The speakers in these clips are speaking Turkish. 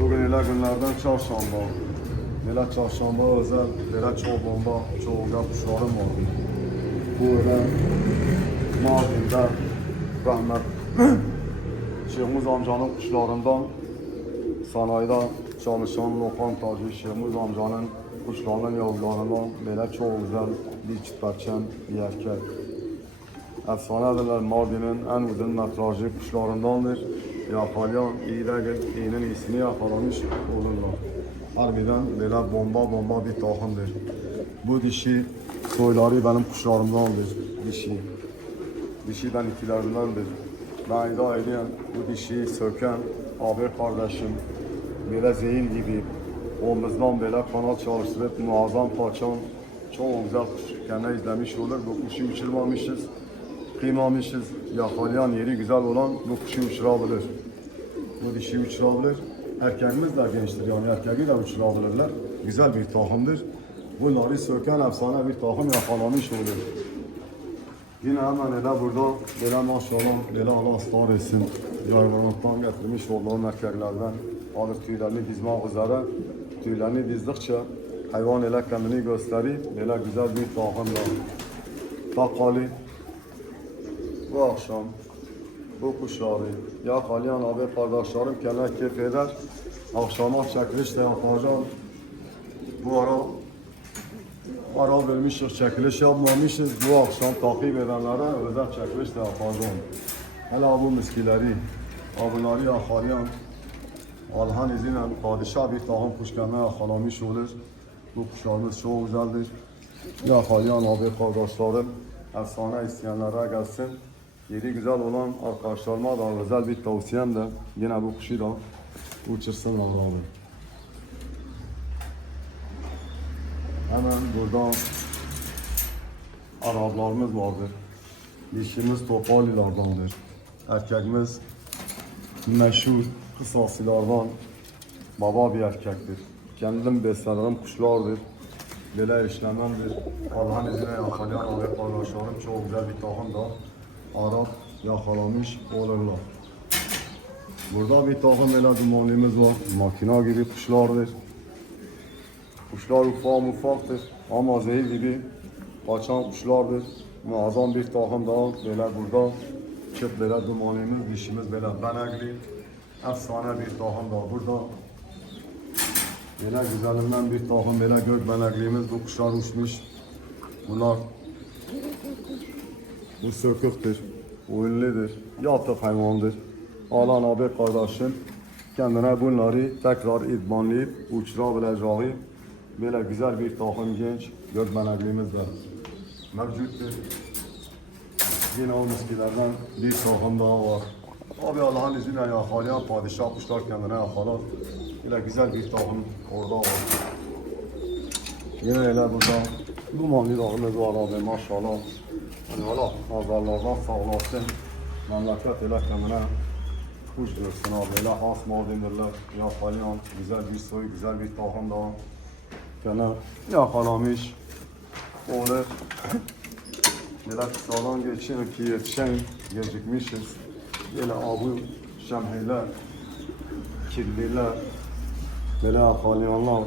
Bugün elə günlerden çarşamba. Elə çarşamba özel, elə çok bomba, çok güzel kuşlarım var. Bu elə Mardin'de rahmet Şeyhimiz amcanın kuşlarından sanayide çalışan lokantacı Şeyhimiz amcanın kuşlarının yavrularından böyle çok güzel bir çıtlaçan bir erkek. Efsanedirler, Mardin'in en uzun metrajlı kuşlarındandır. Yakalayan iyi değil, iyinin iyisini yakalamış olurlar. Harbiden böyle bomba bir takımdır. Bu dişi soyları benim kuşlarımdandır. Dişiden ikilerindendir. Ben iddia ediyorum bu dişiyi söken abi kardeşim böyle zehir gibi omuzdan böyle kanal çalıştırıp muazzam paçan çok güzel kuş kendine izlemiş olur. Bu kuşu uçurmamışız, kıymamışız. Yakalayan yeri güzel olan bu kuşu uçurabilir. Bu dişi uçurabilir. Erkeğimiz de gençtir yani erkeği de uçurabilirler. Güzel bir takımdır. Bunları söken efsane bir takım yakalamış olur. Yine hemen ele burada böyle maşallah böyle Allah ıslah etsin. Yarvanlıktan getirmiş olduğum erkeklerden alıp tüylerini dizmek üzere. Tüylerini dizdikçe hayvan ele kendini gösterir. Böyle güzel bir takımla. Takalı. Bu akşam bu kuşları yakalayan abi kardeşlerim kendine keyif eder. Akşama çekiliş de yapacağım. Bu ara vermişiz, çekiliş yapmamışız. Bu akşam takip edenlere özel çekiliş de yapacağım. Hele bu miskileri, bunları yakalayan Allah'ın izniyle padişah bir takım kuş kendine yakalamış olur. Bu kuşlarımız çok güzeldir. Yakalayan abi kardeşlerim, efsane isteyenlere gelsin. Yeri güzel olan arkadaşlarıma da özel bir tavsiyem de yine bu kuşu da uçursunlar abi. Hemen buradan Araplarımız vardır. Dişimiz topalilardandır. Erkekimiz meşhur kısasilardan baba bir erkektir. Kendim beslediğim kuşlardır. Böyle işlememdir. Allah'ın izniyle yakalayan abi kardeşlerim çok güzel bir takım da Arap yakalamış olurlar. Burada bir takım böyle dumanlımız var. Makina gibi kuşlardır. Kuşlar ufaktır ama zehir gibi kaçan kuşlardır. Muazzam bir takım daha böyle burada. Çıt böyle dumanlımız, dişimiz böyle benekli. Efsane bir takım daha burada. Böyle güzelinden bir takım böyle gök benekliğimiz, bu kuşlar uçmuş. Bunlar bu söküktür, oyunludur, yatık hayvandır. Alan abi kardeşim kendine bunları tekrar idmanlayıp uçurabileceği böyle güzel bir takım genç gökbenekliğimiz de mevcuttur. Yine o miskilerden bir takım daha var. Abi Allah'ın izniyle yakalayan padişah kuşlar kendine yakalar. Böyle güzel bir takım orada var. Yine öyle burada dumanlı dağımız var abi maşallah. Hani Allah nazarlardan sağ olasın. Memleket öyle kendine kuş görsün abi. Öyle has Mardinliler yakalayan güzel bir soy, güzel bir takım daha gene yakalamış olur. Böyle kısadan geçiyor ki yetişen gecikmişiz. Böyle abu şemhiler, kirliler, böyle yakalayanlar.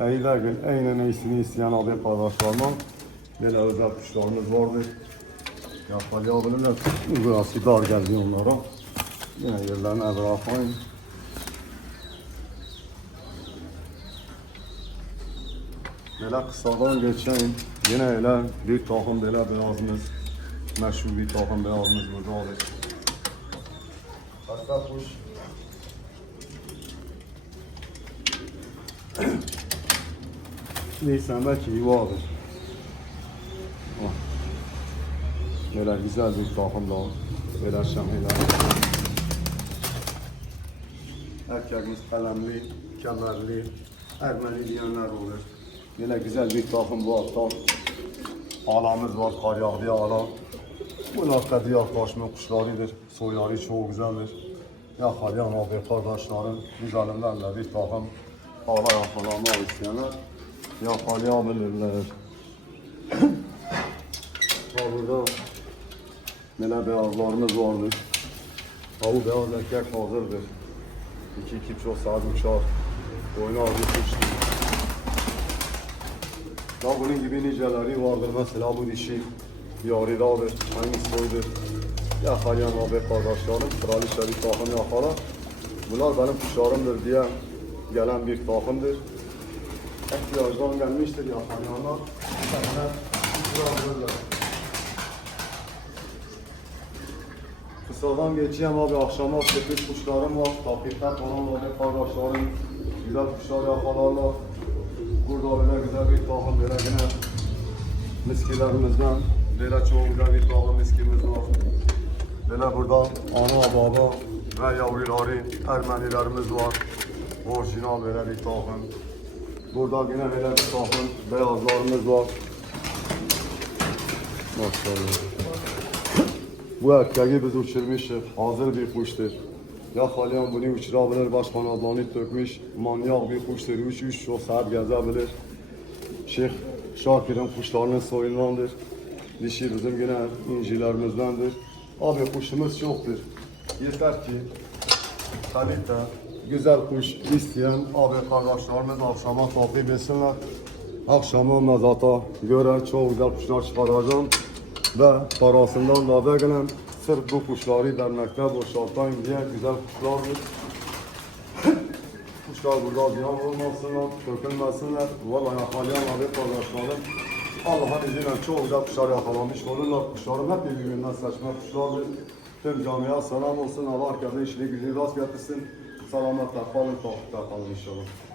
Eyler gün en iyisini isteyen abi kardeşlerden böyle özel kuşlarımız vardır. Yakalayabilirler. Burası dar geldi onlara. Yine yerlerini etrafayım. Böyle kısadan geçeyim. Yine öyle bir takım böyle beyazımız. Meşhur bir takım beyazımız burada olur. Hasta kuş. Neyse belki yuvadır. Böyle güzel bir takım da böyle şamıyla. Erkeğimiz kalemli, kemerli, Ermeni diyenler olur. Böyle güzel bir takım bu hafta. Alamız var, kar yağdı ala. Bunlar kedi yaklaşma kuşlarıdır. Soyları çok güzeldir. Yakalayan abi kardeşlerin güzelinden de bir takım ala yakalamak isteyenler yakalayabilirler. Burada böyle beyazlarımız vardır. Bu beyaz erkek hazırdır. 2 çok saat uçar. Oynar bir kuş. Ya bunun gibi niceleri vardır. Mesela bu dişi yarıdadır. Aynı soydur. Yakalayan abi kardeşlerim. Kraliçe bir takım yakala. Bunlar benim kuşlarımdır diye gelen bir takımdır. İhtiyacdan gelmiştir yakalayanlar. Bana kuşlar. Kısadan geçeyim abi, akşama sürpriz kuşlarım var. Takipten falan abi kardeşlerim güzel kuşlar yakalarlar. Burada böyle güzel bir takım, böyle yine miskilerimizden böyle çok güzel bir takım miskimiz var. Böyle burada ana baba ve yavruları Ermenilerimiz var. Orijinal böyle bir takım. Burada yine böyle bir takım beyazlarımız var. Maşallah. Bu erkeği biz uçurmuşuz. Hazır bir kuştur. Yakalayan bunu uçurabilir, baş kanatlarını tökmüş. Manyak bir kuştur. 3 çok saat gezebilir. Şeyh Şakir'in kuşlarının soyundandır. Dişi bizim yine incilerimizdendir. Abi kuşumuz çoktur. Yeter ki kalite, güzel kuş isteyen abi kardeşlerimiz akşama takip etsinler. Akşama mezata göre çok güzel kuşlar çıkaracağım. Ve parasından da vergelen sırf bu kuşları dernekte boşaltayım diye güzel kuşlardır. Kuşlar burada ziyan olmasınlar, sökülmesinler. Vallahi yakalayan abi kardeşlerim Allah'ın izniyle çok güzel kuşlar yakalamış olurlar. Kuşlarım hep birbirinden seçme kuşlardır. Tüm camiye selam olsun. Allah herkesin işini gücünü rast getirsin. Selametle kalın, takipte kalın inşallah.